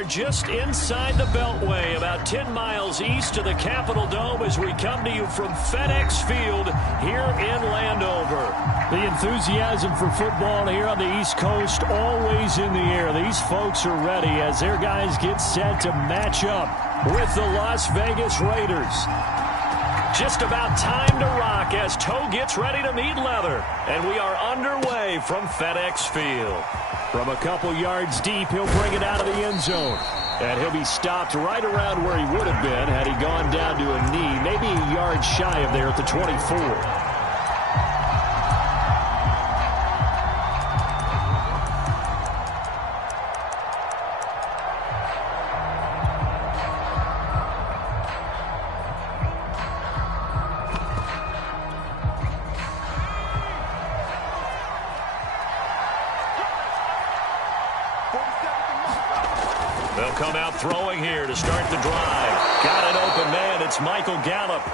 are just inside the Beltway, about 10 miles east of the Capitol Dome as we come to you from FedEx Field here in Landover. The enthusiasm for football here on the East Coast always in the air. These folks are ready as their guys get set to match up with the Las Vegas Raiders. Just about time to rock as toe gets ready to meet leather. And we are underway from FedEx Field. From a couple yards deep, he'll bring it out of the end zone. And he'll be stopped right around where he would have been had he gone down to a knee, maybe a yard shy of there at the 24. They'll come out throwing here to start the drive. Got an open man. It's Michael Gallup.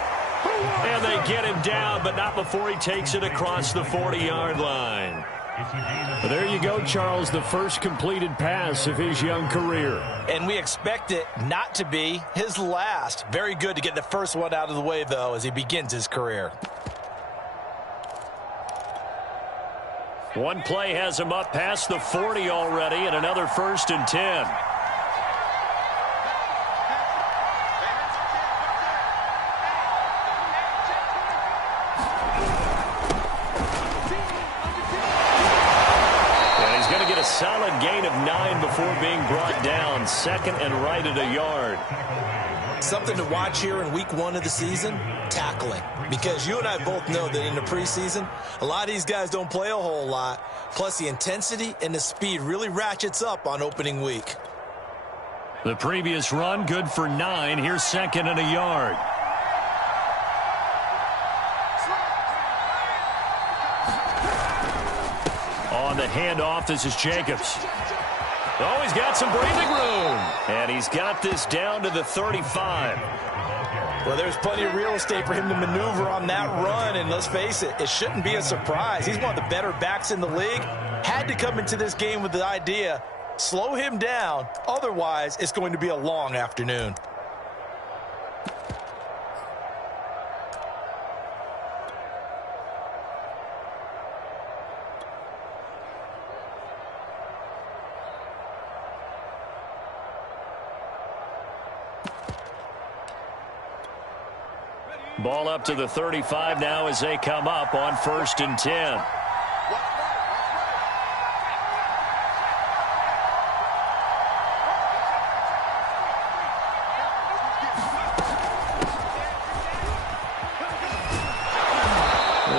And they get him down, but not before he takes it across the 40-yard line. But there you go, Charles, the first completed pass of his young career. And we expect it not to be his last. Very good to get the first one out of the way, though, as he begins his career. One play has him up past the 40 already, and another 1st and 10. Solid gain of 9 before being brought down. Second and right at a yard. Something to watch here in week 1 of the season, tackling. Because you and I both know that in the preseason, a lot of these guys don't play a whole lot. Plus the intensity and the speed really ratchets up on opening week. The previous run good for 9. Here's 2nd and a yard. On the handoff, this is Jacobs. Oh, he's got some breathing room. And he's got this down to the 35. Well, there's plenty of real estate for him to maneuver on that run. And let's face it, it shouldn't be a surprise. He's one of the better backs in the league. Had to come into this game with the idea, slow him down. Otherwise, it's going to be a long afternoon. Ball up to the 35 now as they come up on 1st and 10.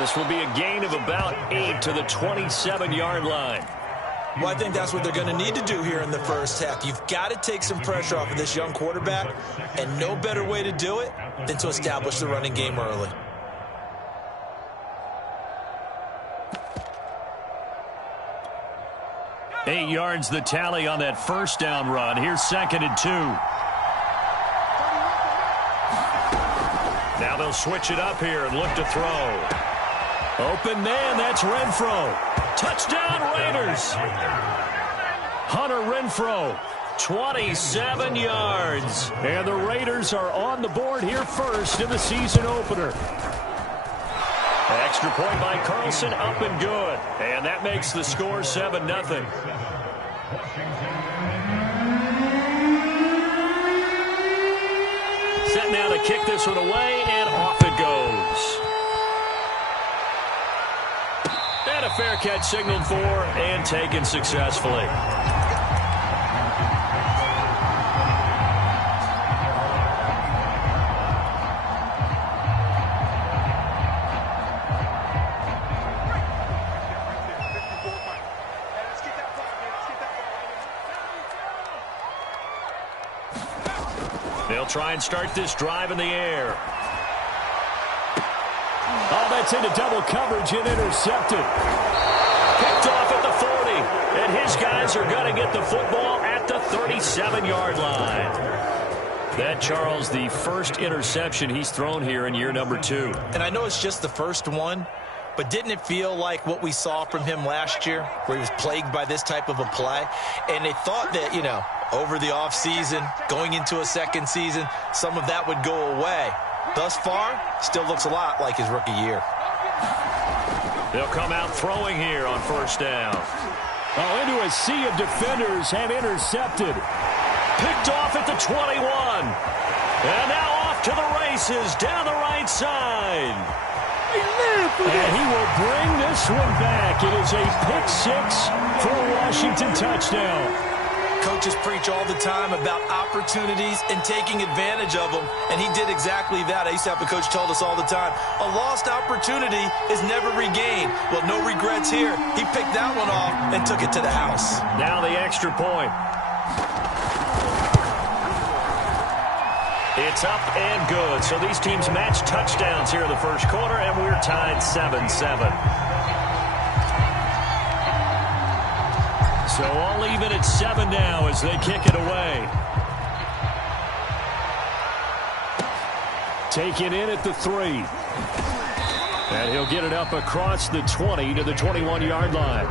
This will be a gain of about 8 to the 27-yard line. Well, I think that's what they're going to need to do here in the first half. You've got to take some pressure off of this young quarterback, and no better way to do it than to establish the running game early. Eight yards the tally on that first down run. Here's 2nd and 2. Now they'll switch it up here and look to throw. Open man, that's Renfro. Touchdown Raiders. Hunter Renfro, 27 yards. And the Raiders are on the board here first in the season opener. Extra point by Carlson, up and good. And that makes the score 7-0. Set now to kick this one away, and off it goes. And a fair catch signaled for and taken successfully. They'll try and start this drive in the air. Oh, that's into double coverage and intercepted. Picked off at the 40. And his guys are going to get the football at the 37-yard line. That, Charles, the first interception he's thrown here in year number 2. And I know it's just the first one, but didn't it feel like what we saw from him last year, where he was plagued by this type of a play? And they thought that, you know, Over the offseason, going into a second season, some of that would go away. Thus far, still looks a lot like his rookie year. They'll come out throwing here on first down. Oh, into a sea of defenders and intercepted. Picked off at the 21. And now off to the races down the right side. And he will bring this one back. It is a pick six for a Washington touchdown. Coaches preach all the time about opportunities and taking advantage of them, and he did exactly that. I used to have a coach told us all the time, a lost opportunity is never regained. Well, no regrets here. He picked that one off and took it to the house. Now the extra point. It's up and good. So these teams match touchdowns here in the first quarter, and we're tied 7-7. So all even at 7 now as they kick it away. Taken in at the 3. And he'll get it up across the 20 to the 21-yard line.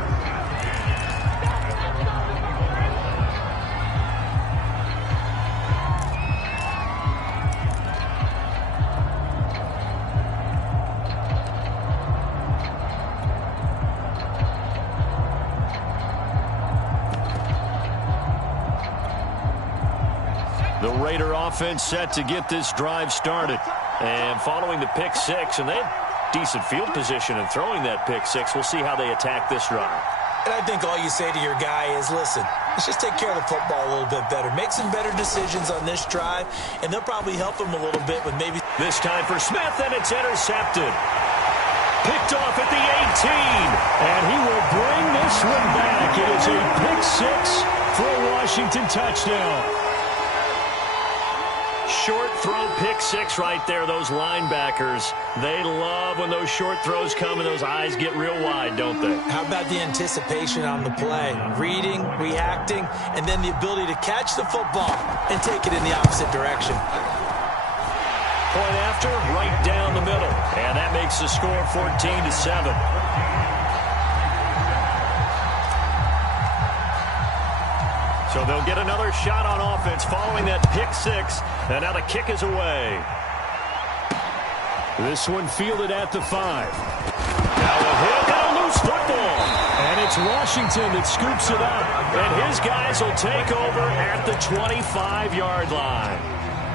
The Raider offense set to get this drive started. And following the pick six, and they had decent field position in throwing that pick six. We'll see how they attack this drive. And I think all you say to your guy is, listen, let's just take care of the football a little bit better. Make some better decisions on this drive, and they'll probably help him a little bit with maybe. This time for Smith, and it's intercepted. Picked off at the 18. And he will bring this one back. It is a pick six for a Washington touchdown. Short throw pick six right there. Those linebackers, they love when those short throws come and those eyes get real wide, don't they? How about the anticipation on the play? Reading, reacting, and then the ability to catch the football and take it in the opposite direction. Point after, right down the middle. And that makes the score 14-7. So they'll get another shot on offense following that pick six. And now the kick is away. This one fielded at the 5. Now a hit and a loose football. And it's Washington that scoops it up. And his guys will take over at the 25-yard line.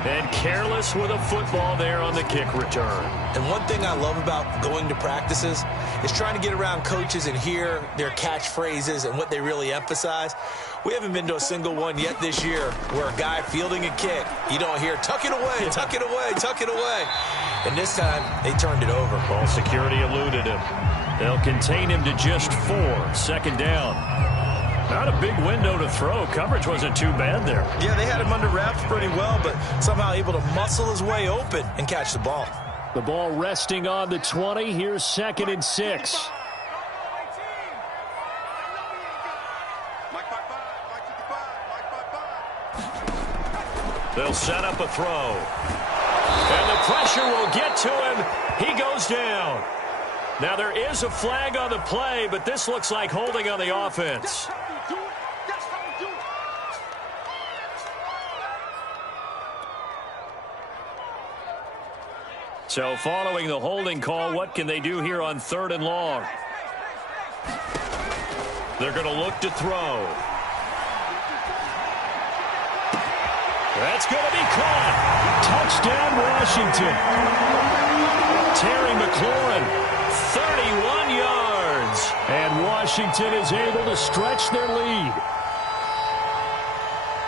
And careless with a football there on the kick return. And one thing I love about going to practices is trying to get around coaches and hear their catchphrases and what they really emphasize. We haven't been to a single one yet this year where a guy fielding a kick, you don't hear, tuck it away, tuck it away, tuck it away. And this time, they turned it over. Ball security eluded him. They'll contain him to just 4. Second down. Not a big window to throw. Coverage wasn't too bad there. Yeah, they had him under wraps pretty well, but somehow able to muscle his way open and catch the ball. The ball resting on the 20. Here's 2nd and 6. They'll set up a throw. And the pressure will get to him. He goes down. Now there is a flag on the play, but this looks like holding on the offense. So following the holding call, what can they do here on 3rd and long? They're going to look to throw. That's going to be caught. Touchdown, Washington. Terry McLaurin, 31 yards. And Washington is able to stretch their lead.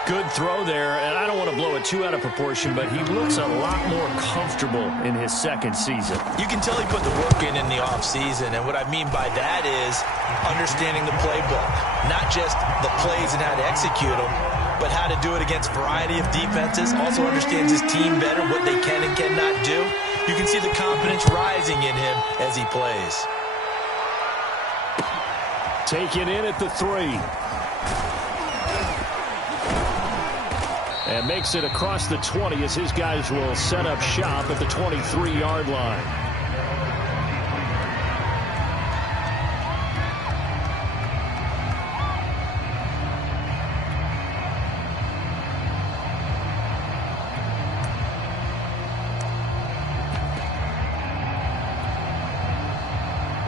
Good throw there, and I don't want to blow it too out of proportion, but he looks a lot more comfortable in his 2nd season. You can tell he put the work in the offseason, and what I mean by that is understanding the playbook. Not just the plays and how to execute them, but how to do it against a variety of defenses. Also understands his team better, what they can and cannot do. You can see the confidence rising in him as he plays. Taken in at the 3. And makes it across the 20 as his guys will set up shop at the 23-yard line.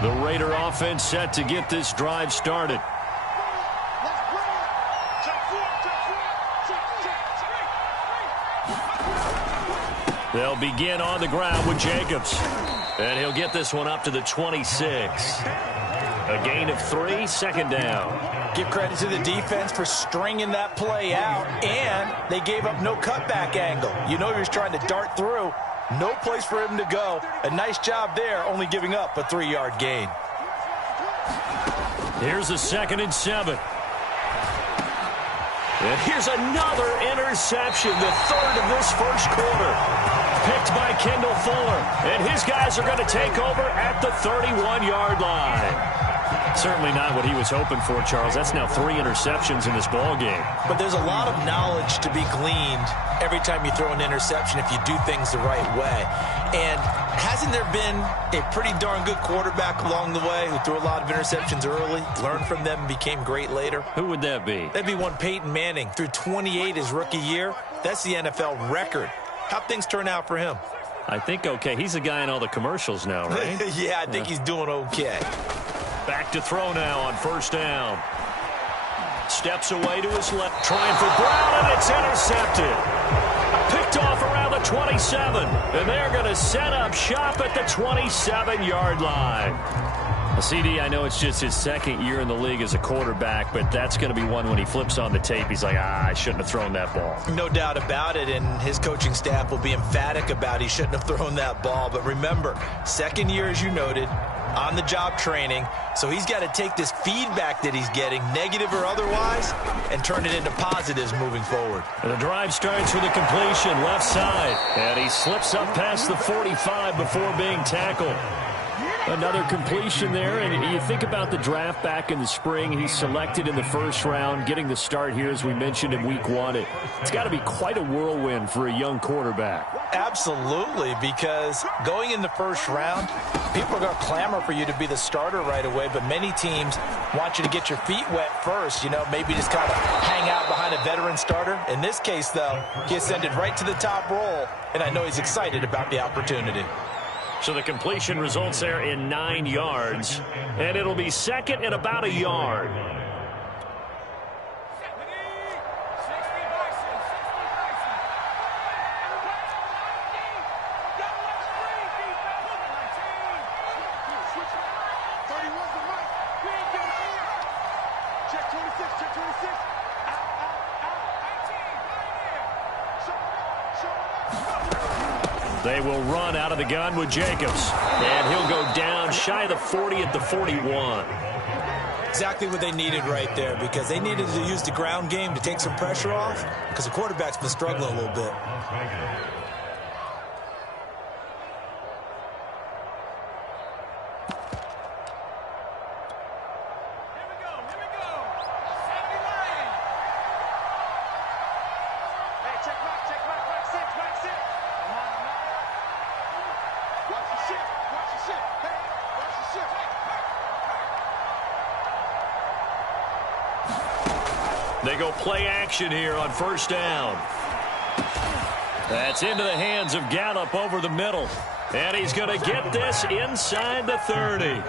The Raider offense set to get this drive started. They'll begin on the ground with Jacobs. And he'll get this one up to the 26. A gain of 3, second down. Give credit to the defense for stringing that play out, and they gave up no cutback angle. You know he was trying to dart through. No place for him to go. A nice job there, only giving up a 3-yard gain. Here's a 2nd and 7. And here's another interception, the 3rd of this first quarter. Picked by Kendall Fuller. And his guys are going to take over at the 31-yard line. Certainly not what he was hoping for, Charles. That's now 3 interceptions in this ball game. But there's a lot of knowledge to be gleaned every time you throw an interception if you do things the right way. And hasn't there been a pretty darn good quarterback along the way who threw a lot of interceptions early, learned from them, and became great later? Who would that be? That'd be one Peyton Manning. Threw 28 his rookie year. That's the NFL record. How'd things turn out for him? I think okay. He's the guy in all the commercials now, right? Yeah, I think he's doing okay. Back to throw now on 1st down. Steps away to his left. Trying for Brown, and it's intercepted. Picked off around the 27. And they're going to set up shop at the 27-yard line. CD, I know it's just his 2nd year in the league as a quarterback, but that's going to be one when he flips on the tape. He's like, I shouldn't have thrown that ball. No doubt about it, and his coaching staff will be emphatic about he shouldn't have thrown that ball. But remember, 2nd year, as you noted, on-the-job training, so he's got to take this feedback that he's getting, negative or otherwise, and turn it into positives moving forward. And the drive starts with a completion, left side, and he slips up past the 45 before being tackled. Another completion there, and you think about the draft back in the spring. He's selected in the 1st round, getting the start here, as we mentioned, in week 1. It's got to be quite a whirlwind for a young quarterback. Absolutely, because going in the 1st round, people are going to clamor for you to be the starter right away, but many teams want you to get your feet wet first, you know, maybe just kind of hang out behind a veteran starter. In this case, though, he ascended right to the top roll, and I know he's excited about the opportunity. So the completion results there in 9 yards, and it'll be 2nd and about a yard. They will run out of the gun with Jacobs. And he'll go down shy of the 40 at the 41. Exactly what they needed right there, because they needed to use the ground game to take some pressure off, because the quarterback's been struggling a little bit. They go play action here on 1st down. That's into the hands of Gallup over the middle. And he's going to get this inside the 30.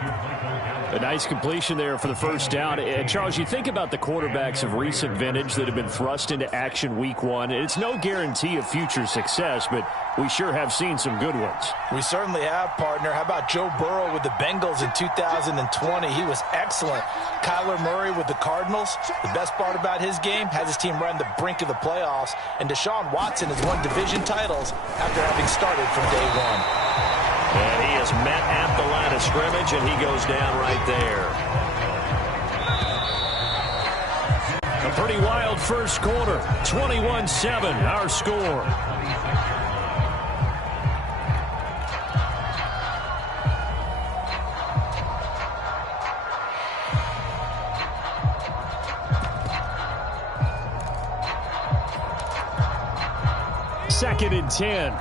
A nice completion there for the 1st down. And Charles, you think about the quarterbacks of recent vintage that have been thrust into action week 1. It's no guarantee of future success, but we sure have seen some good ones. We certainly have, partner. How about Joe Burrow with the Bengals in 2020? He was excellent. Kyler Murray with the Cardinals. The best part about his game, has his team right on the brink of the playoffs. And Deshaun Watson has won division titles after having started from day 1. And he is met at the line of scrimmage, and he goes down right there. A pretty wild first quarter. 21-7, our score. Second and 10.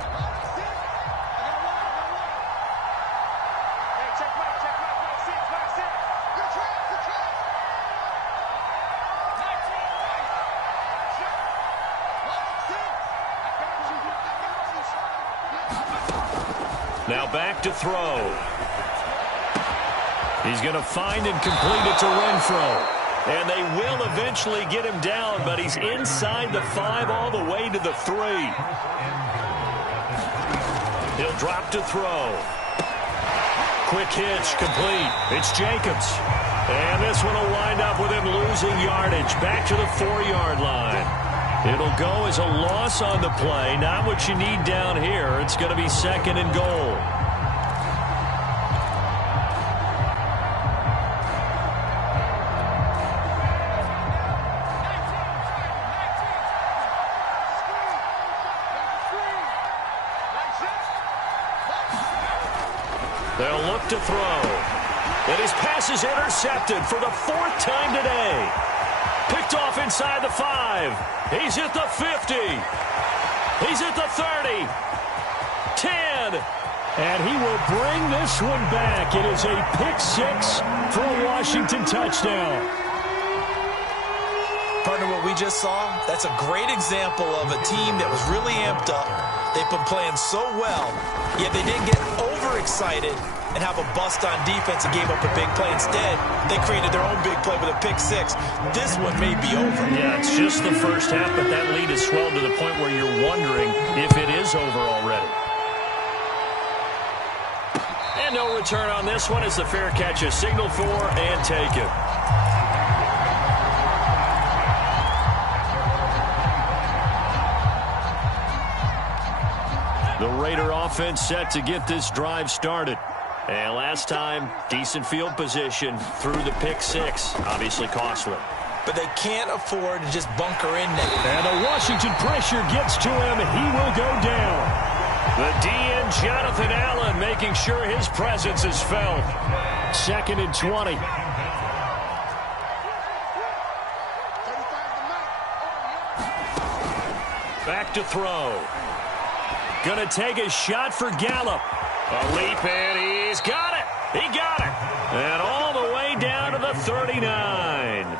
Now back to throw. He's going to find and complete it to Renfro. And they will eventually get him down, but he's inside the 5 all the way to the 3. He'll drop to throw. Quick hitch, complete. It's Jacobs. And this one will wind up with him losing yardage. Back to the 4-yard line. It'll go as a loss on the play. Not what you need down here. It's going to be 2nd and goal. They'll look to throw. And his pass is intercepted for the 4th time today. Picked off inside the 5. He's at the 50. He's at the 30. 10. And he will bring this one back. It is a pick 6 for a Washington touchdown. Partner, what we just saw, that's a great example of a team that was really amped up. They've been playing so well, yet they didn't get overexcited and have a bust on defense and gave up a big play. Instead, they created their own big play with a pick 6. This one may be over. Yeah, it's just the first half, but that lead has swelled to the point where you're wondering if it is over already. And no return on this one as the fair catch is signaled for and taken. The Raider offense set to get this drive started. And last time, decent field position through the pick 6. Obviously costly. But they can't afford to just bunker in there. And the Washington pressure gets to him. He will go down. The DN, Jonathan Allen, making sure his presence is felt. 2nd and 20. Back to throw. Gonna take a shot for Gallup. A leap, and he's got it. He got it. And all the way down to the 39.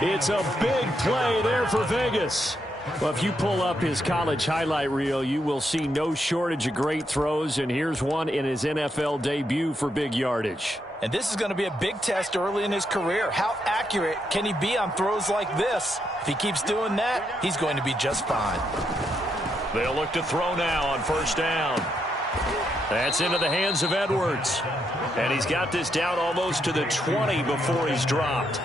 It's a big play there for Vegas. Well, if you pull up his college highlight reel, you will see no shortage of great throws, and here's one in his NFL debut for big yardage. And this is going to be a big test early in his career. How accurate can he be on throws like this? If he keeps doing that, he's going to be just fine. They'll look to throw now on 1st down. That's into the hands of Edwards. And he's got this down almost to the 20 before he's dropped.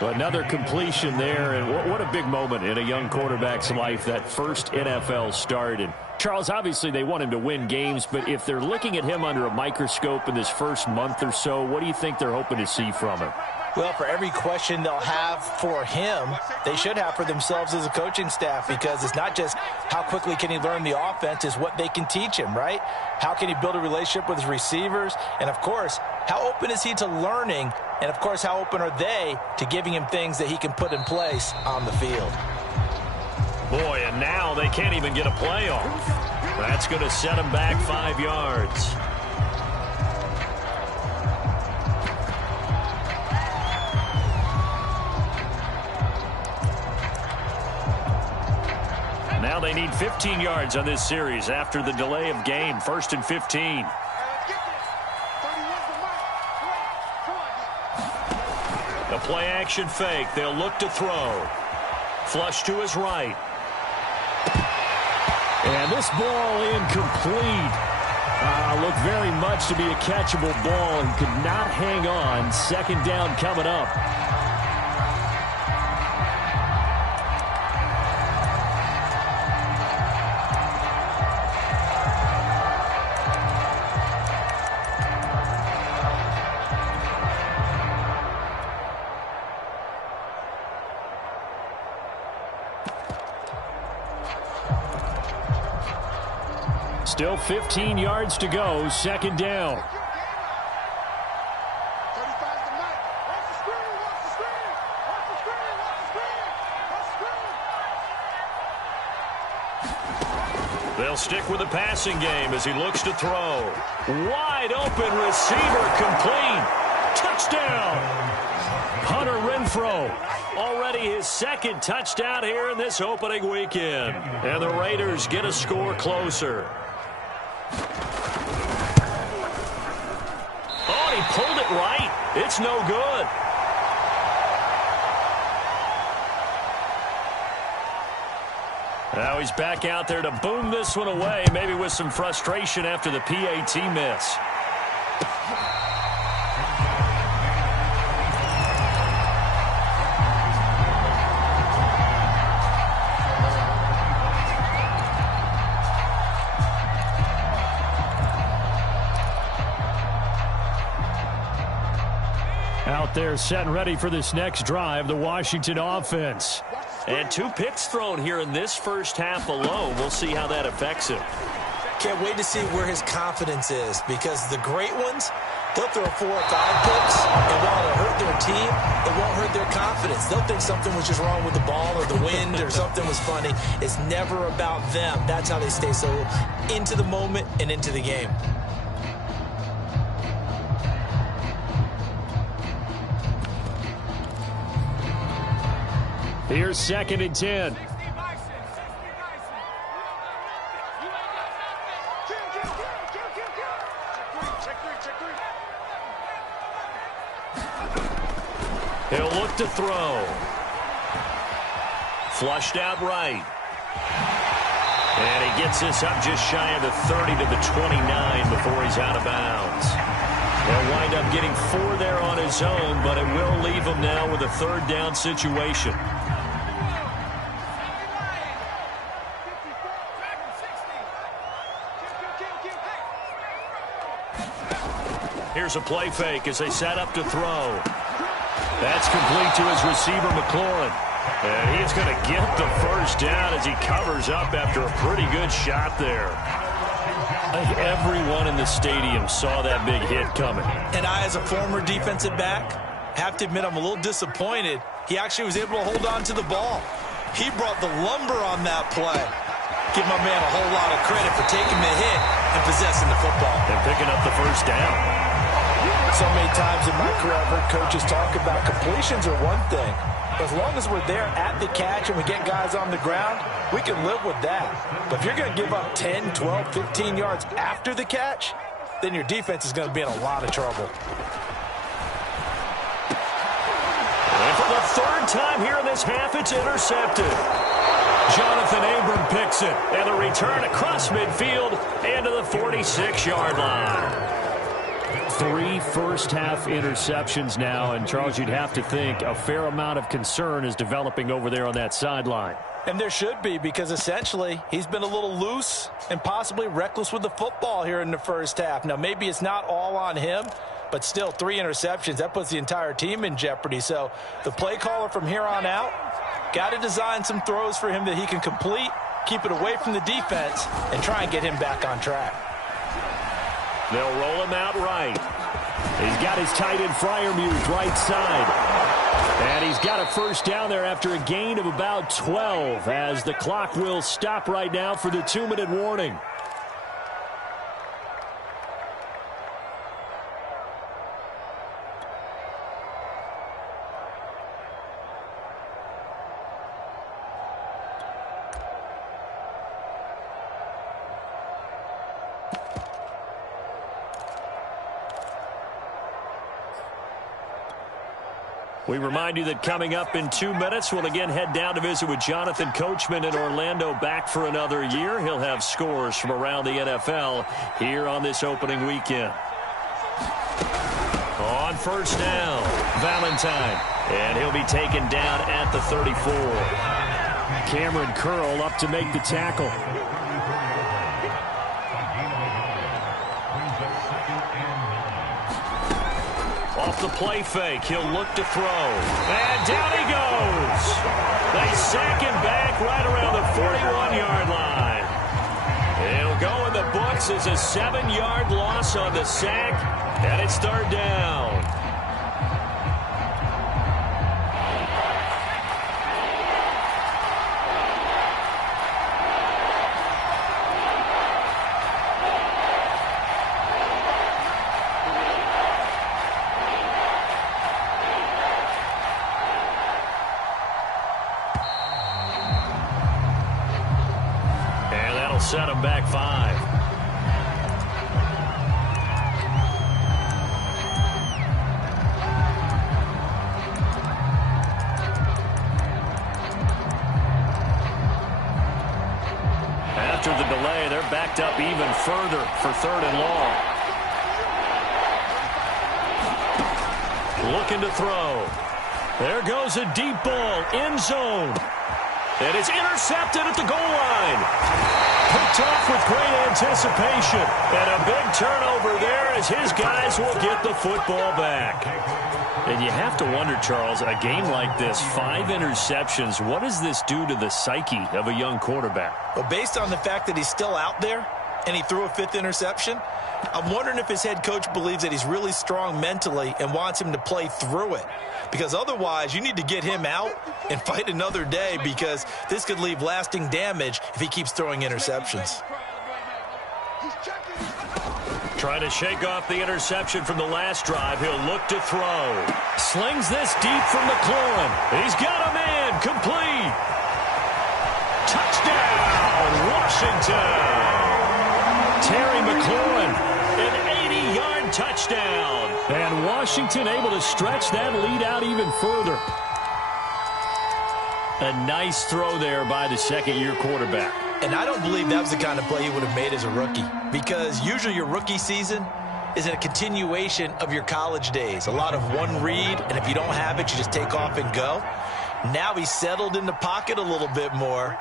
Another completion there, and what a big moment in a young quarterback's life, that first NFL start. And Charles, obviously they want him to win games, but if they're looking at him under a microscope in this first month or so, what do you think they're hoping to see from him? Well, for every question they'll have for him, they should have for themselves as a coaching staff, because it's not just how quickly can he learn the offense, it's what they can teach him, right? How can he build a relationship with his receivers? And, of course, how open is he to learning? And, of course, how open are they to giving him things that he can put in place on the field? Boy, and now they can't even get a play off. That's going to set him back 5 yards. Now they need 15 yards on this series after the delay of game. 1st and 15. The play action fake. They'll look to throw. Flush to his right. And this ball incomplete. Looked very much to be a catchable ball and could not hang on. 2nd down coming up. Still 15 yards to go, 2nd down. They'll stick with the passing game as he looks to throw. Wide open receiver, complete. Touchdown. Hunter Renfro. Already his 2nd touchdown here in this opening weekend. And the Raiders get a score closer. Oh, he pulled it it right. It's no good. Now he's back out there to boom this one away, maybe with some frustration after the PAT miss. Out there set and ready for this next drive, the Washington offense. And 2 picks thrown here in this first half alone. We'll see how that affects him. Can't wait to see where his confidence is, because the great ones, they'll throw 4 or 5 picks, and while it'll hurt their team, it won't hurt their confidence. They'll think something was just wrong with the ball or the wind or something was funny. It's never about them. That's how they stay so into the moment and into the game. Here's 2nd and 10. He'll look to throw. Flushed out right. And he gets this up just shy of the 30 to the 29 before he's out of bounds. He'll wind up getting 4 there on his own, but it will leave him now with a 3rd down situation. Here's a play fake as they set up to throw. That's complete to his receiver, McLaurin. And he's going to get the 1st down as he covers up after a pretty good shot there. I think everyone in the stadium saw that big hit coming. And I, as a former defensive back, have to admit I'm a little disappointed. He actually was able to hold on to the ball. He brought the lumber on that play. Give my man a whole lot of credit for taking the hit and possessing the football. And picking up the 1st down. So many times in my career I've heard coaches talk about completions are one thing. As long as we're there at the catch and we get guys on the ground, we can live with that. But if you're going to give up 10, 12, 15 yards after the catch, then your defense is going to be in a lot of trouble. And for the 3rd time here in this half, it's intercepted. Jonathan Abram picks it, and the return across midfield and to the 46-yard line. 3 first-half interceptions now, and Charles, you'd have to think a fair amount of concern is developing over there on that sideline. And there should be, because essentially he's been a little loose and possibly reckless with the football here in the first half. Now, maybe it's not all on him, but still 3 interceptions. That puts the entire team in jeopardy. So the play caller from here on out got to design some throws for him that he can complete, keep it away from the defense, and try and get him back on track. They'll roll him out right. He's got his tight end Freiermuth right side. And he's got a 1st down there after a gain of about 12 as the clock will stop right now for the 2-minute warning. We remind you that coming up in 2 minutes, we'll again head down to visit with Jonathan Coachman in Orlando, back for another year. He'll have scores from around the NFL here on this opening weekend. On 1st down, Valentine. And he'll be taken down at the 34. Cameron Curl up to make the tackle. Off the play fake, he'll look to throw. And down he goes. They sack him back right around the 41-yard line. He'll go in the books as a 7-yard loss on the sack, and it's 3rd down. Set him back 5. they're backed up even further for 3rd and long. Looking to throw. There goes a deep ball, end zone. And it's intercepted at the goal line. Picked off with great anticipation. And a big turnover there as his guys will get the football back. And you have to wonder, Charles, a game like this, 5 interceptions, what does this do to the psyche of a young quarterback? Well, based on the fact that he's still out there and he threw a 5th interception, I'm wondering if his head coach believes that he's really strong mentally and wants him to play through it. Because otherwise, you need to get him out and fight another day, because this could leave lasting damage if he keeps throwing interceptions. Trying to shake off the interception from the last drive. He'll look to throw. Slings this deep from McLaurin. He's got a man. Complete. Touchdown, Washington. Terry McLaurin, an 80-yard touchdown. And Washington able to stretch that lead out even further. A nice throw there by the second-year quarterback. And I don't believe that was the kind of play he would have made as a rookie, because usually your rookie season is a continuation of your college days. A lot of one read, and if you don't have it, you just take off and go. Now he's settled in the pocket a little bit more,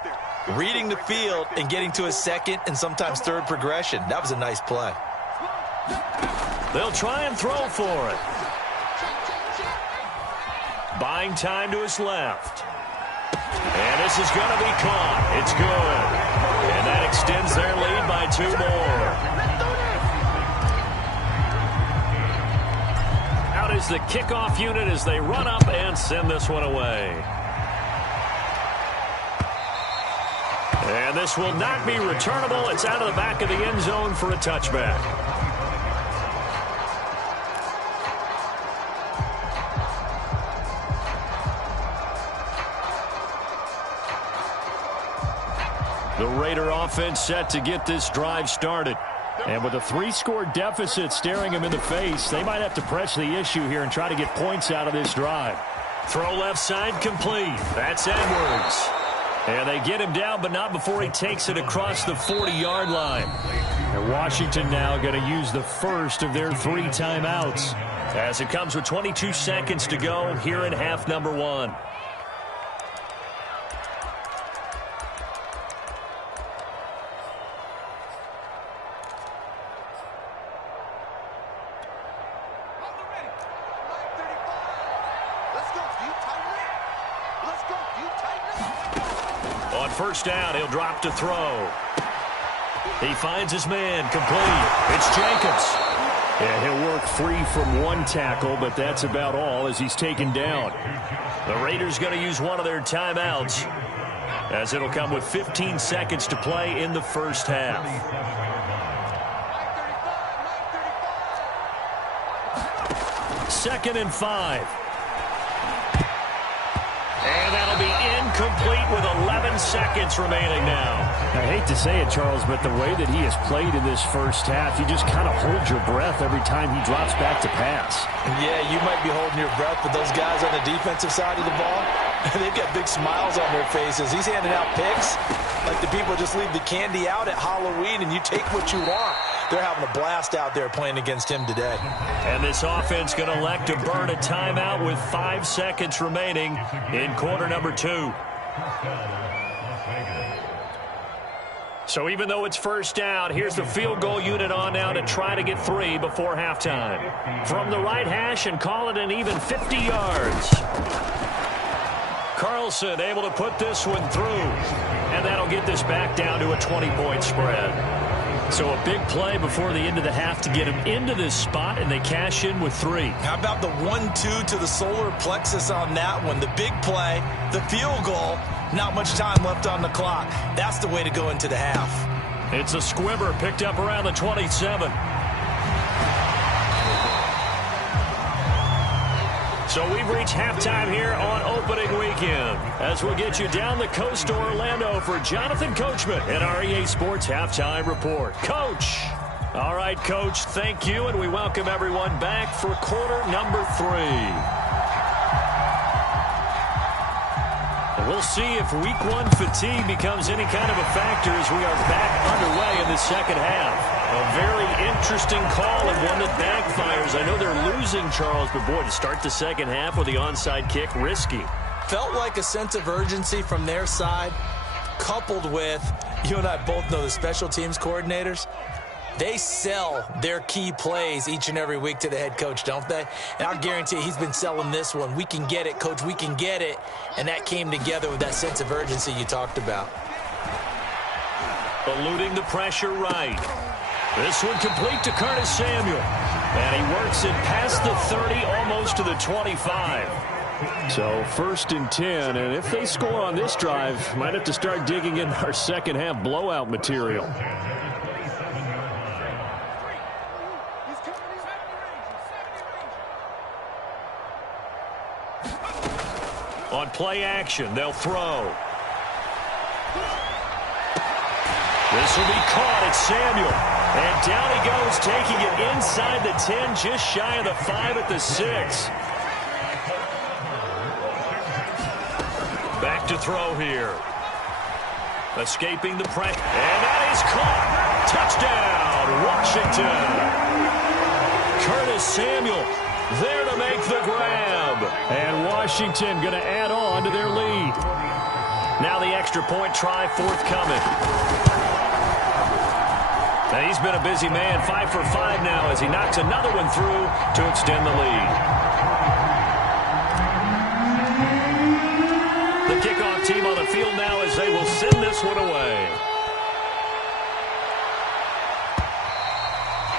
reading the field and getting to a second and sometimes third progression. That was a nice play. They'll try and throw for it. Buying time to his left. And this is going to be caught. It's good. And that extends their lead by 2 more. Out is the kickoff unit as they run up and send this one away. And this will not be returnable. It's out of the back of the end zone for a touchback. The Raider offense set to get this drive started. And with a 3-score deficit staring them in the face, they might have to press the issue here and try to get points out of this drive. Throw left side complete. That's Edwards. And they get him down, but not before he takes it across the 40-yard line. And Washington now going to use the first of their 3 timeouts, as it comes with 22 seconds to go here in half number 1. On first down, he'll drop to throw. He finds his man, complete. It's Jacobs. And he'll work free from 1 tackle, but that's about all as he's taken down. The Raiders going to use one of their timeouts, as it'll come with 15 seconds to play in the first half. Second and 5. And that'll be incomplete with 11 seconds remaining now. I hate to say it, Charles, but the way that he has played in this first half, you just kind of hold your breath every time he drops back to pass. Yeah, you might be holding your breath, but those guys on the defensive side of the ball, they've got big smiles on their faces. He's handing out picks like the people just leave the candy out at Halloween and you take what you want. They're having a blast out there playing against him today. And this offense going to elect to burn a timeout with 5 seconds remaining in quarter number 2. So even though it's first down, here's the field goal unit on now to try to get 3 before halftime. From the right hash and call it an even 50 yards. Carlson able to put this one through. And that'll get this back down to a 20-point spread. So a big play before the end of the half to get him into this spot, and they cash in with 3. How about the 1-2 to the solar plexus on that one? The big play, the field goal, not much time left on the clock. That's the way to go into the half. It's a squibber picked up around the 27. So we've reached halftime here on opening weekend, as we'll get you down the coast to Orlando for Jonathan Coachman at our EA Sports Halftime Report. Coach. All right, Coach, thank you, and we welcome everyone back for quarter number 3. We'll see if week one fatigue becomes any kind of a factor as we are back underway in the second half. A very interesting call and one that backfires. I know they're losing, Charles, but boy, to start the second half with the onside kick, risky. Felt like a sense of urgency from their side, coupled with, you and I both know the special teams coordinators, they sell their key plays each and every week to the head coach, don't they? And I'll guarantee he's been selling this one. We can get it, coach, we can get it. And that came together with that sense of urgency you talked about. Eluding the pressure right. This one complete to Curtis Samuel. And he works it past the 30, almost to the 25. So 1st and 10, and if they score on this drive, might have to start digging in our second half blowout material. On play action, they'll throw. This will be caught. It's Samuel. And down he goes, taking it inside the 10, just shy of the 5 at the 6. Back to throw here. Escaping the pressure. And that is caught. Touchdown, Washington. Curtis Samuel there to make the grab. And Washington going to add on to their lead. Now the extra point try forthcoming. And he's been a busy man, 5 for 5 now as he knocks another one through to extend the lead. The kickoff team on the field now as they will send this one away.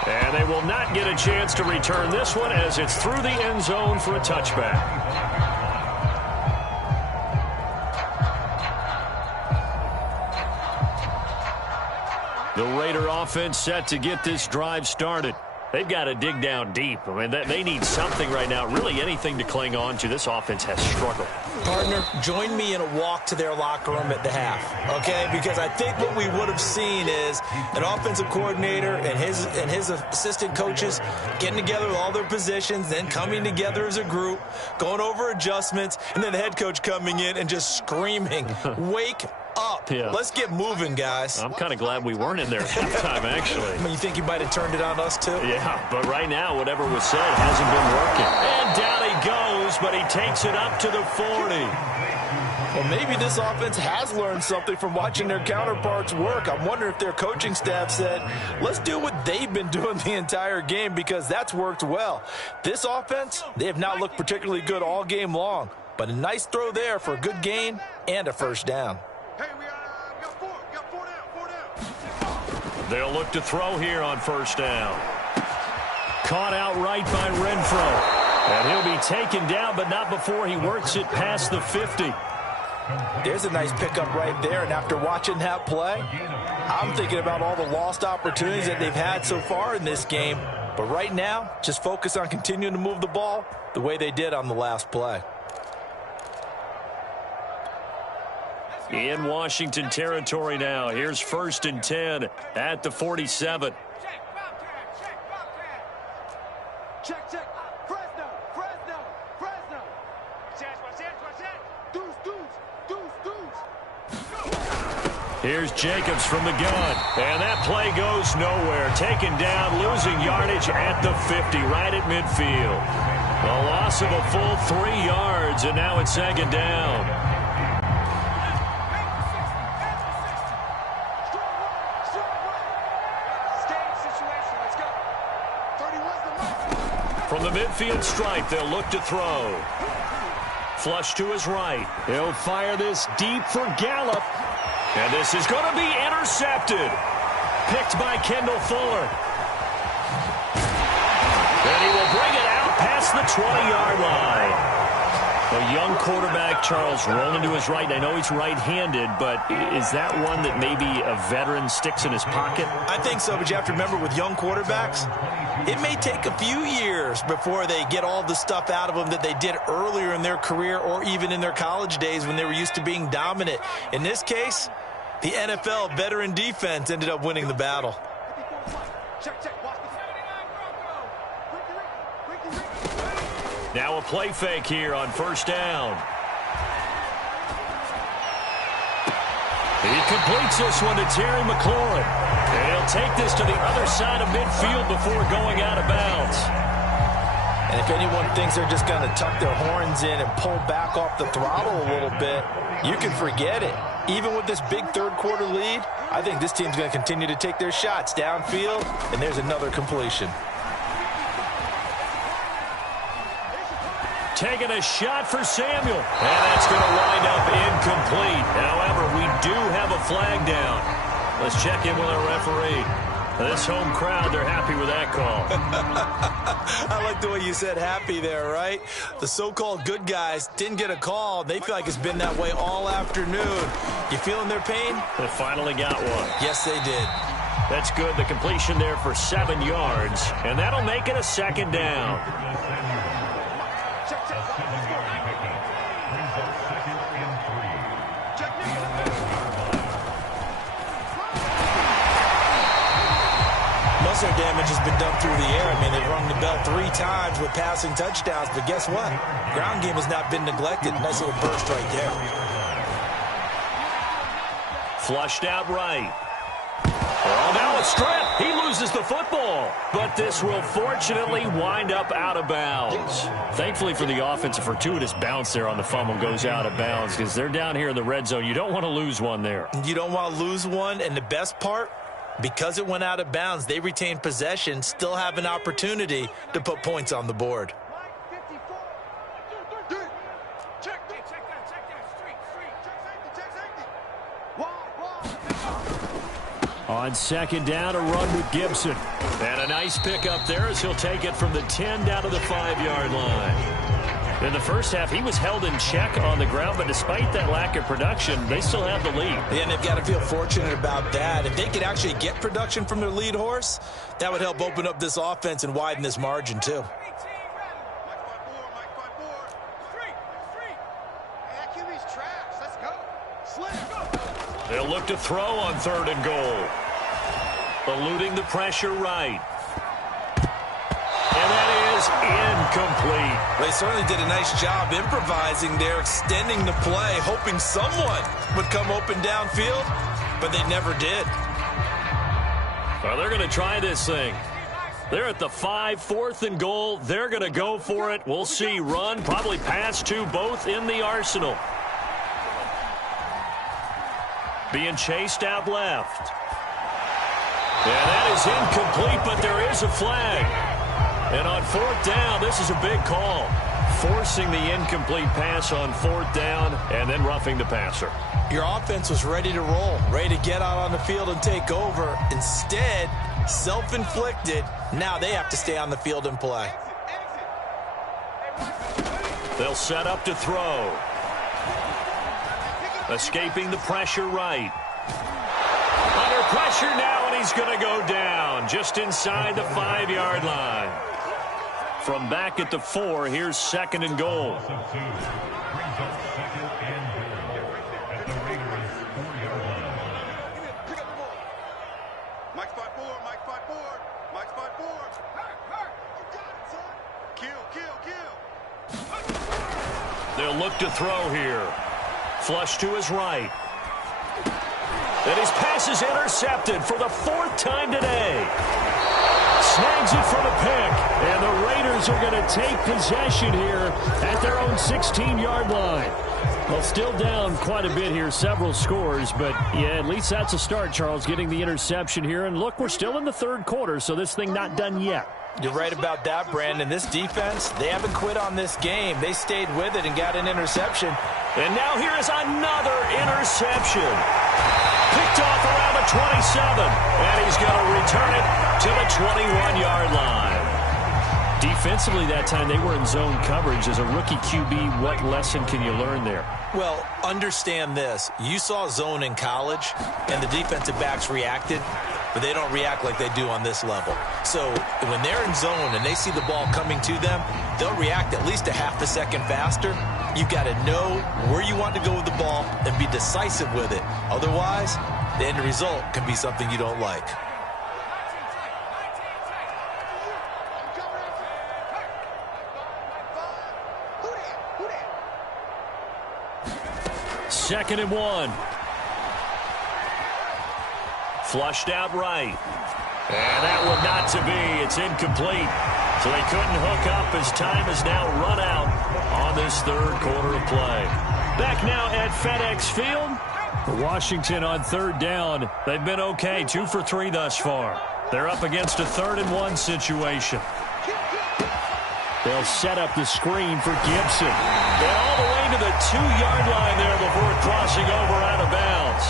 And they will not get a chance to return this one as it's through the end zone for a touchback. The Raider offense set to get this drive started. They've got to dig down deep. I mean, they need something right now, really anything to cling on to. This offense has struggled. Partner, join me in a walk to their locker room at the half, okay? Because I think what we would have seen is an offensive coordinator and his assistant coaches getting together with all their positions, then coming together as a group, going over adjustments, and then the head coach coming in and just screaming, wake up. Yeah. Let's get moving, guys. I'm kind of glad we weren't in there at halftime, actually. I mean, you think you might have turned it on us, too? Yeah, but right now, whatever was said hasn't been working. And down he goes, but he takes it up to the 40. Well, maybe this offense has learned something from watching their counterparts work. I'm wondering if their coaching staff said, let's do what they've been doing the entire game because that's worked well. This offense, they have not looked particularly good all game long, but a nice throw there for a good gain and a first down. Hey, we got four down. They'll look to throw here on first down. Caught outright by Renfro. And he'll be taken down, but not before he works it past the 50. There's a nice pickup right there, and after watching that play, I'm thinking about all the lost opportunities that they've had so far in this game. But right now, just focus on continuing to move the ball the way they did on the last play. In Washington territory now. Here's 1st and 10 at the 47. Check. Fresno. Here's Jacobs from the gun. And that play goes nowhere. Taken down, losing yardage at the 50, right at midfield. A loss of a full 3 yards, and now it's 2nd down. From the midfield stripe, they'll look to throw. Flush to his right. He'll fire this deep for Gallup. And this is going to be intercepted. Picked by Kendall Fuller. And he will bring it out past the 20-yard line. A young quarterback, Charles, rolling to his right. I know he's right-handed, but is that one that maybe a veteran sticks in his pocket? I think so, but you have to remember with young quarterbacks, it may take a few years before they get all the stuff out of them that they did earlier in their career or even in their college days when they were used to being dominant. In this case, the NFL veteran defense ended up winning the battle. Now a play fake here on first down. He completes this one to Terry McLaurin. And he'll take this to the other side of midfield before going out of bounds. And if anyone thinks they're just going to tuck their horns in and pull back off the throttle a little bit, you can forget it. Even with this big third-quarter lead, I think this team's going to continue to take their shots downfield, and there's another completion. Taking a shot for Samuel. And that's going to wind up incomplete. However, we do have a flag down. Let's check in with our referee. This home crowd, they're happy with that call. I like the way you said happy there, right? The so-called good guys didn't get a call. They feel like it's been that way all afternoon. You feeling their pain? They finally got one. Yes, they did. That's good. The completion there for 7 yards. And that'll make it a second down. Their damage has been done through the air. I mean, they've rung the bell 3 times with passing touchdowns, but guess what? Ground game has not been neglected. Nice little burst right there. Flushed out right. Oh, now a strip. He loses the football, but this will fortunately wind up out of bounds. Thankfully for the offense, a fortuitous bounce there on the fumble goes out of bounds because they're down here in the red zone. You don't want to lose one there. You don't want to lose one, and the best part, because it went out of bounds, they retain possession, still have an opportunity to put points on the board. On second down, a run with Gibson. And a nice pickup there as he'll take it from the 10 down to the 5-yard line. In the first half, he was held in check on the ground, but despite that lack of production, they still have the lead. Yeah, and they've got to feel fortunate about that. If they could actually get production from their lead horse, that would help open up this offense and widen this margin, too. They'll look to throw on 3rd and goal. Eluding the pressure right. And that is incomplete. They certainly did a nice job improvising there, extending the play, hoping someone would come open downfield, but they never did. Well, they're going to try this thing. They're at the 5, 4th and goal. They're going to go for it. We'll see. Run, probably pass to both in the arsenal. Being chased out left. Yeah, that is incomplete, but there is a flag. And on 4th down, this is a big call. Forcing the incomplete pass on 4th down and then roughing the passer. Your offense was ready to roll, ready to get out on the field and take over. Instead, self-inflicted. Now they have to stay on the field and play. They'll set up to throw. Escaping the pressure right. Under pressure now, and he's going to go down just inside the 5-yard line. From back at the 4, here's 2nd and goal. Mike's 5-4, Mike's 5-4, Mike's 5-4. You got it, son. Kill. They'll look to throw here. Flush to his right. And his pass is intercepted for the 4th time today. Snags it for the pick. And the Raiders are going to take possession here at their own 16-yard line. Well, still down quite a bit here, several scores. But, yeah, at least that's a start, Charles, getting the interception here. And, look, we're still in the 3rd quarter, so this thing not done yet. You're right about that, Brandon. This defense, they haven't quit on this game. They stayed with it and got an interception. And now here is another interception. Picked off around the 27. And he's going to return it to the 21-yard line. Defensively that time, they were in zone coverage. As a rookie QB, what lesson can you learn there? Well, understand this. You saw zone in college, and the defensive backs reacted, but they don't react like they do on this level. So when they're in zone and they see the ball coming to them, they'll react at least a half a second faster. You've got to know where you want to go with the ball and be decisive with it. Otherwise, the end result can be something you don't like. Second and 1. Flushed out right. And that one not to be. It's incomplete. So they couldn't hook up as time has now run out on this third quarter of play. Back now at FedEx Field. Washington on third down. They've been okay, 2 for 3 thus far. They're up against a 3rd and 1 situation. They'll set up the screen for Gibson. And all the way to the 2-yard line there before crossing over out of bounds.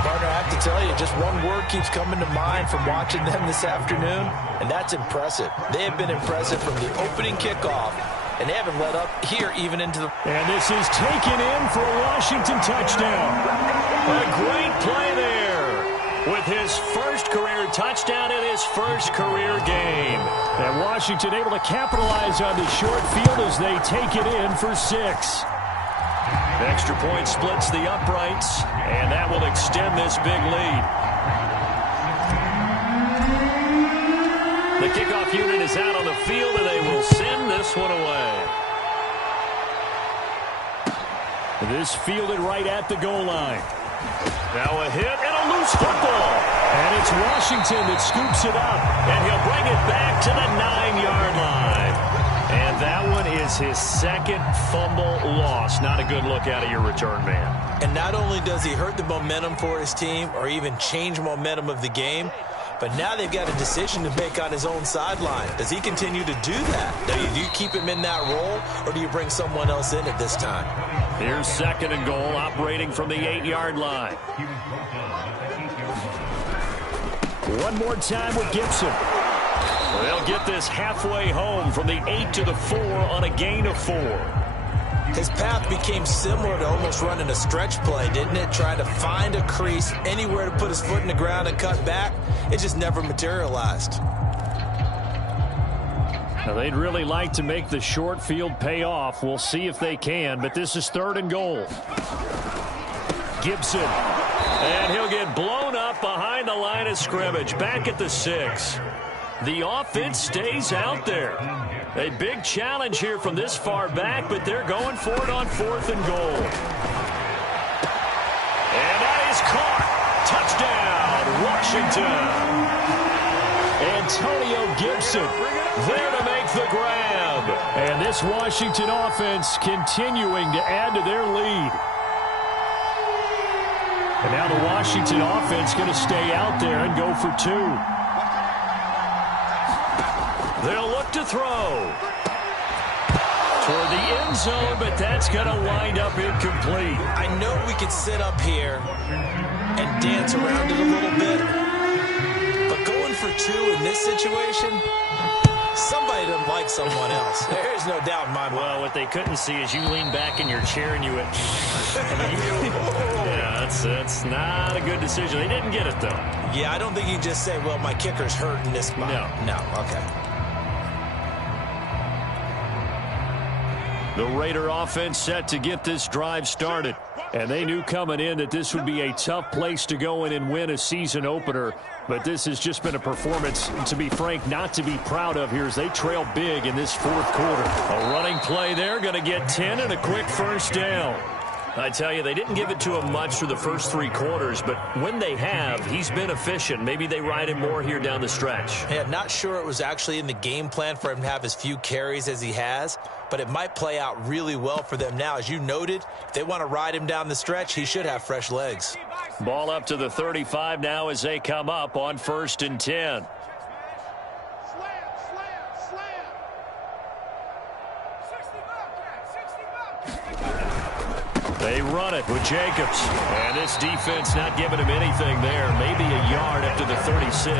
Partner, I have to tell you, just one word keeps coming to mind from watching them this afternoon, and that's impressive. They have been impressive from the opening kickoff, and they haven't let up here even into the... And this is taken in for a Washington touchdown. A great play there with his first career touchdown in his first career game. And Washington able to capitalize on the short field as they take it in for 6. The extra point splits the uprights, and that will extend this big lead. The kickoff unit is out on the field, and they will send this one away. This fielded right at the goal line. Now a hit and a loose football. And it's Washington that scoops it up, and he'll bring it back to the 9-yard line. And that one is his second fumble loss. Not a good look out of your return man. And not only does he hurt the momentum for his team or even change momentum of the game, but now they've got a decision to make on his own sideline. Does he continue to do that? Do you keep him in that role, or do you bring someone else in at this time? Here's 2nd and goal, operating from the 8-yard line. One more time with Gibson. They'll get this halfway home from the 8 to the 4 on a gain of 4. His path became similar to almost running a stretch play, didn't it? Trying to find a crease, anywhere to put his foot in the ground and cut back. It just never materialized. Now they'd really like to make the short field pay off. We'll see if they can, but this is 3rd and goal. Gibson. And he'll get blown up behind the line of scrimmage, back at the 6. The offense stays out there. A big challenge here from this far back, but they're going for it on 4th and goal. And that is caught. Touchdown, Washington. Antonio Gibson there to make the grab. And this Washington offense continuing to add to their lead. And now the Washington offense going to stay out there and go for 2. They'll look to throw toward the end zone, but that's going to wind up incomplete. I know we could sit up here and dance around it a little bit, but going for 2 in this situation, somebody doesn't like someone else. There's no doubt in my mind. Well, what they couldn't see is you lean back in your chair and you went, yeah, that's not a good decision. They didn't get it, though. Yeah, I don't think you just say, well, my kicker's hurt in this spot. No, okay. The Raider offense set to get this drive started. And they knew coming in that this would be a tough place to go in and win a season opener. But this has just been a performance, to be frank, not to be proud of here as they trail big in this 4th quarter. A running play there, going to get 10 and a quick first down. I tell you, they didn't give it to him much for the first 3 quarters, but when they have, he's been efficient. Maybe they ride him more here down the stretch. Yeah, not sure it was actually in the game plan for him to have as few carries as he has, but it might play out really well for them now. As you noted, if they want to ride him down the stretch, he should have fresh legs. Ball up to the 35 now as they come up on 1st and 10. They run it with Jacobs. And this defense not giving him anything there. Maybe a yard up to the 36.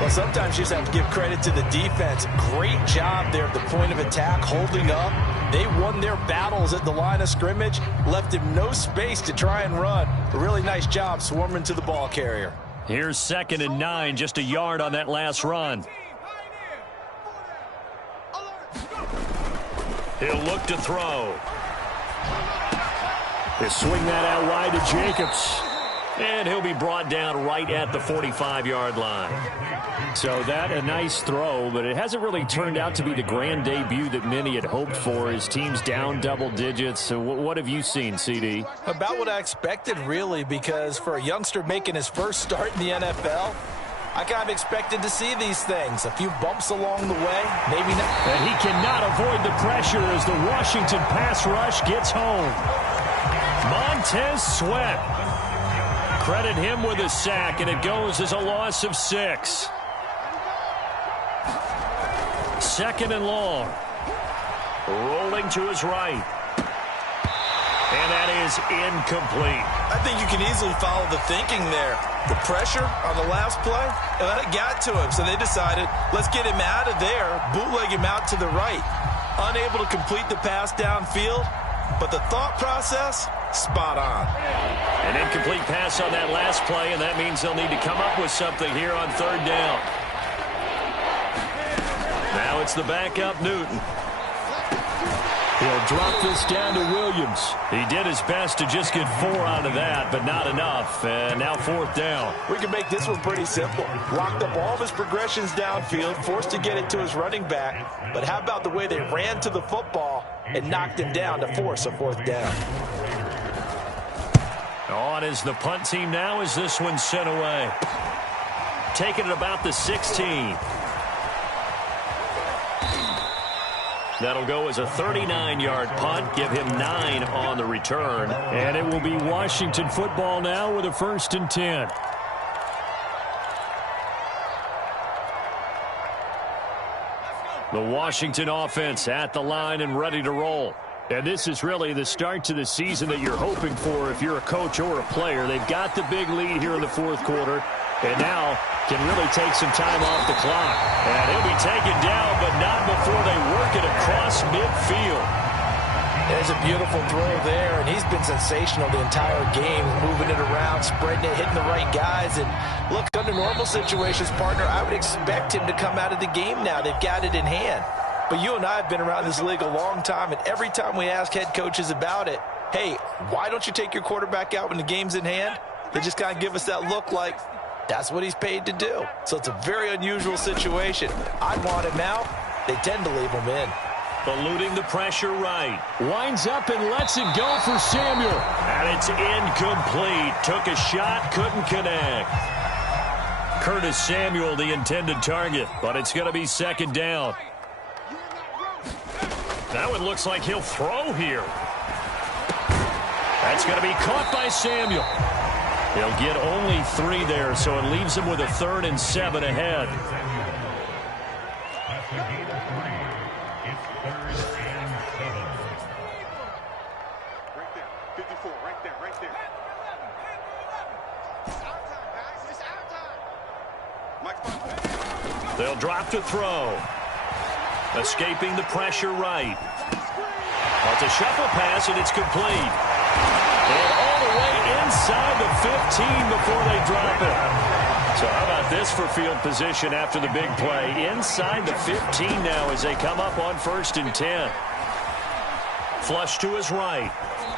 Well, sometimes you just have to give credit to the defense. Great job there at the point of attack, holding up. They won their battles at the line of scrimmage, left him no space to try and run. A really nice job swarming to the ball carrier. Here's 2nd and 9, just a yard on that last run. He'll look to throw. They swing that out wide to Jacobs. And he'll be brought down right at the 45-yard line. So that a nice throw, but it hasn't really turned out to be the grand debut that many had hoped for. His team's down double digits. So what have you seen, CD? About what I expected, really, because for a youngster making his first start in the NFL, I kind of expected to see these things. A few bumps along the way, maybe not. And he cannot avoid the pressure as the Washington pass rush gets home. Montez Sweat. Credit him with a sack, and it goes as a loss of 6. 2nd and long. Rolling to his right. And that is incomplete. I think you can easily follow the thinking there. The pressure on the last play, and then it got to him. So they decided, let's get him out of there, bootleg him out to the right. Unable to complete the pass downfield, but the thought process, spot on. An incomplete pass on that last play, and that means they'll need to come up with something here on 3rd down. Now it's the backup, Newton. He'll drop this down to Williams. He did his best to just get 4 out of that, but not enough. And now 4th down. We can make this one pretty simple. Locked up all of his progressions downfield, forced to get it to his running back. But how about the way they ran to the football and knocked him down to force a 4th down? On is the punt team now as this one's sent away. Taking it about the 16. That'll go as a 39-yard punt. Give him 9 on the return. And it will be Washington football now with a 1st and 10. The Washington offense at the line and ready to roll. And this is really the start to the season that you're hoping for if you're a coach or a player. They've got the big lead here in the 4th quarter. And now can really take some time off the clock. And he'll be taken down, but not before they work it across midfield. There's a beautiful throw there, and he's been sensational the entire game, moving it around, spreading it, hitting the right guys. And look, under normal situations, partner, I would expect him to come out of the game now. They've got it in hand. But you and I have been around this league a long time, and every time we ask head coaches about it, hey, why don't you take your quarterback out when the game's in hand? They just kind of give us that look like, that's what he's paid to do. So it's a very unusual situation. I'd want him out. They tend to leave him in. Eluding the pressure right. Winds up and lets it go for Samuel. And it's incomplete. Took a shot, couldn't connect. Curtis Samuel, the intended target, but it's going to be 2nd down. That one looks like he'll throw here. That's going to be caught by Samuel. He'll get only 3 there, so it leaves him with a 3rd and 7 ahead. Right there. 54, right there, right there. It's our time, guys. It's our time. Mike's They'll drop to throw. Escaping the pressure right. Well, it's a shuffle pass, and it's complete. And all the way inside the 15 before they drop it. So how about this for field position after the big play? Inside the 15 now as they come up on 1st and 10. Flush to his right.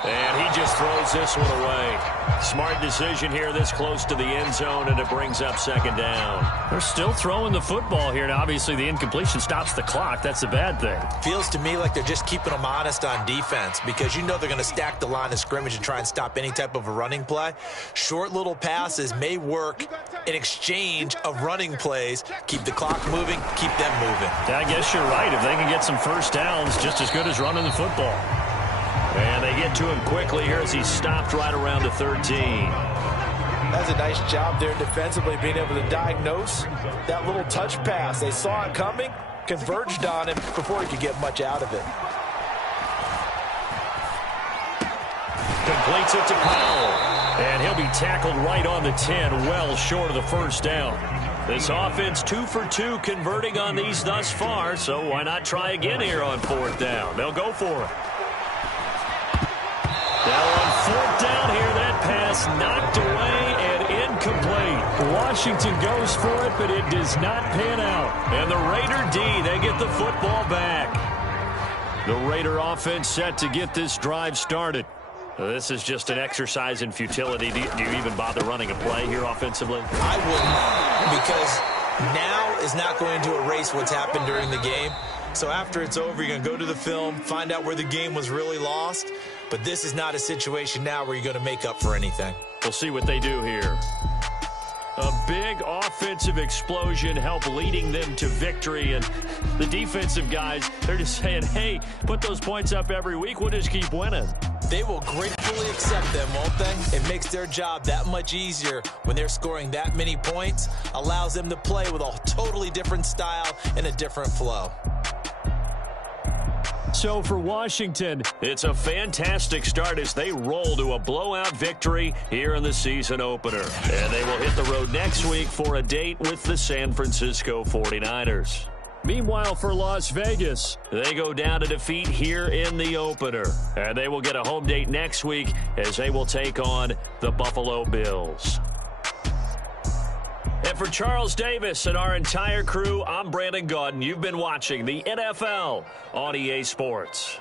And he just throws this one away. Smart decision here this close to the end zone, and it brings up 2nd down. They're still throwing the football here. Now, obviously, the incompletion stops the clock. That's a bad thing. Feels to me like they're just keeping them honest on defense because you know they're going to stack the line of scrimmage and try and stop any type of a running play. Short little passes may work in exchange of running plays. Keep the clock moving, keep them moving. I guess you're right. If they can get some 1st downs, just as good as running the football. And they get to him quickly here as he's stopped right around the 13. That's a nice job there defensively, being able to diagnose that little touch pass. They saw it coming, converged on him before he could get much out of it. Completes it to Powell. And he'll be tackled right on the 10, well short of the 1st down. This offense 2 for 2 converting on these thus far, so why not try again here on 4th down? They'll go for it. Now on 4th down here, that pass knocked away and incomplete. Washington goes for it, but it does not pan out. And the Raider D, they get the football back. The Raider offense set to get this drive started. This is just an exercise in futility. Do you even bother running a play here offensively? I wouldn't, because now is not going to erase what's happened during the game. So after it's over, you're going to go to the film, find out where the game was really lost. But this is not a situation now where you're going to make up for anything. We'll see what they do here. A big offensive explosion helped leading them to victory. And the defensive guys, they're just saying, hey, put those points up every week. We'll just keep winning. They will gratefully accept them, won't they? It makes their job that much easier when they're scoring that many points. Allows them to play with a totally different style and a different flow. So for Washington, it's a fantastic start as they roll to a blowout victory here in the season opener. And they will hit the road next week for a date with the San Francisco 49ers. meanwhile for Las Vegas, they go down to defeat here in the opener. And they will get a home date next week as they will take on the Buffalo Bills. And for Charles Davis and our entire crew, I'm Brandon Gaudin. You've been watching the NFL on EA Sports.